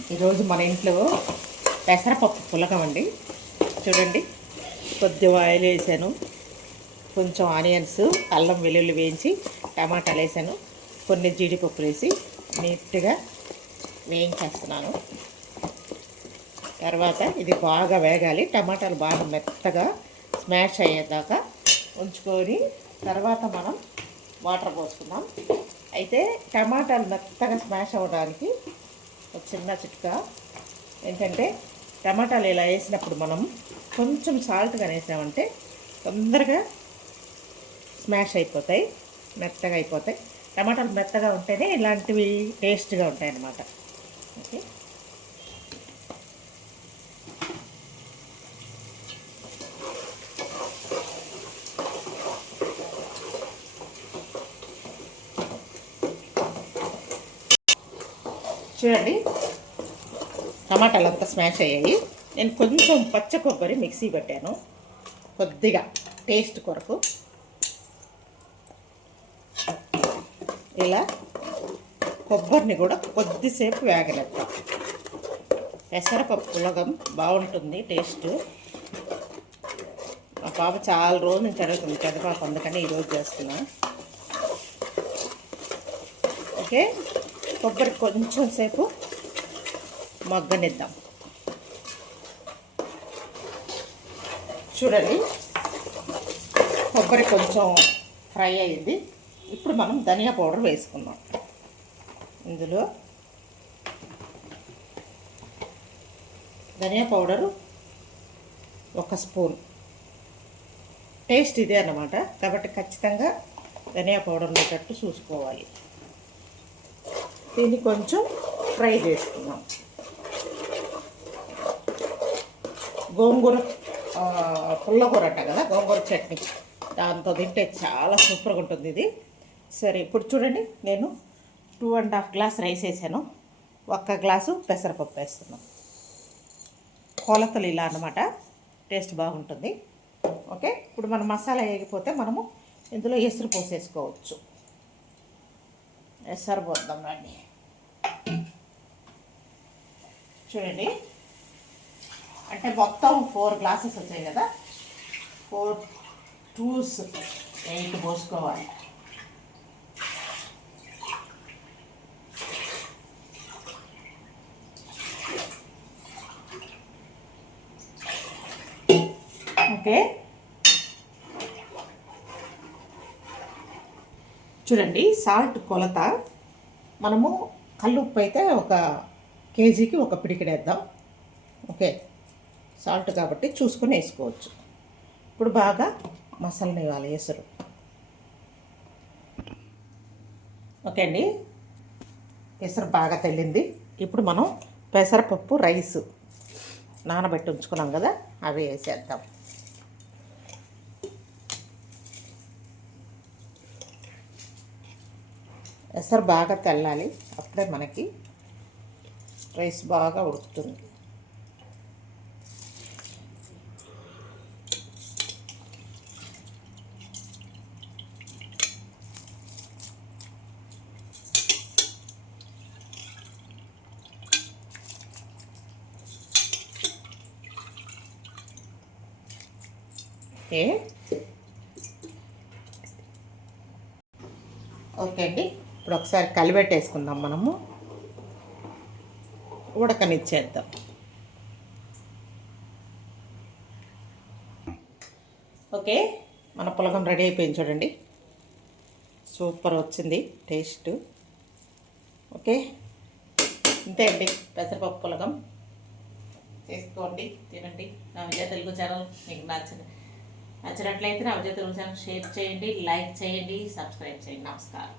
ఈరోజు మన ఇంట్లో పెసరపప్పు పులకం అండి. చూడండి కొద్దిగా ఆయిల్ వేసాను. కొంచెం ఆనియన్స్ అల్లం వెల్లుల్లి వేయించి టమాటాలు వేసాను. కొన్ని జీడిపప్పులు వేసి నీట్గా వేయించేస్తున్నాను. తర్వాత ఇది బాగా వేగాలి. టమాటాలు బాగా మెత్తగా స్మాష్ అయ్యేదాకా ఉంచుకొని తర్వాత మనం వాటర్ పోసుకుందాం. అయితే టమాటాలు మెత్తగా స్మాష్ అవ్వడానికి ఒక చిన్న చిట్కా. ఏంటంటే టమాటాలు ఇలా వేసినప్పుడు మనం కొంచెం సాల్ట్గా వేసామంటే తొందరగా స్మాష్ అయిపోతాయి మెత్తగా అయిపోతాయి. టమాటాలు మెత్తగా ఉంటేనే ఇలాంటివి టేస్ట్గా ఉంటాయి అన్నమాట ఓకే? చూడండి. టమాటాలు అంతా స్మాష్ అయ్యాయి. నేను కొంచెం పచ్చ కొబ్బరి మిక్సీ పెట్టాను. కొద్దిగా టేస్ట్ కొరకు. ఇలా కొబ్బరిని కూడా కొద్దిసేపు వేగనిద్దాం. పెసరపప్పు పులగం బాగుంటుంది టేస్ట్. మా పాప చాలా రోజుల నుంచి అడుగుతుంది పెద్ద పాప అందుకని ఈరోజు చేస్తున్నా. ఓకే? కొబ్బరి కొంచెం సేపు మగ్గనిద్దాం. చూడండి కొబ్బరి కొంచెం ఫ్రై అయింది. ఇప్పుడు మనం ధనియా పౌడర్ వేసుకుందాం. ఇందులో ధనియా పౌడరు ఒక స్పూన్. టేస్ట్ ఇదే అన్నమాట. కాబట్టి ఖచ్చితంగా ధనియా పౌడర్ ఉండేటట్టు చూసుకోవాలి. దీన్ని కొంచెం ఫ్రై చేసుకున్నాం గోంగూర ఆ, పుల్లకూర అంట కదా గోంగూర చట్నీ. దాంతో తింటే చాలా సూపర్గా ఉంటుంది ఇది. సరే ఇప్పుడు చూడండి నేను two and half glass rice వేసాను. ఒక్క గ్లాసు పెసరపప్పు వేస్తున్నాను కొలతలు ఇలా అన్నమాట. టేస్ట్ బాగుంటుంది. ఓకే ఇప్పుడు మన మసాలా వేగిపోతే మనము ఇందులో ఎసురు పోసేసుకోవచ్చు. ఎసరు పోద్దాం రండి. చూడండి. అంటే మొత్తం ఫోర్ గ్లాసెస్ వచ్చాయి కదా. ఫోర్ టూస్ ఎయిట్ పోసుకోవాలి. ఓకే. చూడండి సాల్ట్ కొలత. మనము కల్లుప్పు అయితే ఒక కేజీకి ఒక పిడికిడేద్దాం. ఓకే. సాల్ట్ కాబట్టి చూసుకొని వేసుకోవచ్చు. ఇప్పుడు బాగా మసాలా ఇవ్వాలి ఎసురు. ఓకే అండి. పెసరు బాగా తెల్లింది. ఇప్పుడు మనం పెసరపప్పు రైస్ నానబెట్టి ఉంచుకున్నాం కదా అవి వేసేద్దాం. ఎసరు బాగా తెల్లాలి. అప్పుడే మనకి రైస్ బాగా ఉడుకుతుంది. ఓకే ఓకే అండి. ఇప్పుడు ఒకసారి కలిపెట్టేసుకుందాం మనము. ఉడకనిచ్చేద్దాం. ఓకే మన పులగం రెడీ అయిపోయింది చూడండి. సూపర్ వచ్చింది టేస్ట్. ఓకే ఇంతే అండి పెసరపప్పు పులగం. చేసుకోండి తినండి. నా విజయ తెలుగు ఛానల్ మీకు నచ్చిన నచ్చినట్లయితే నా విజయ తెలుగు ఛానల్ షేర్ చేయండి లైక్ చేయండి సబ్స్క్రైబ్ చేయండి. నమస్కారం.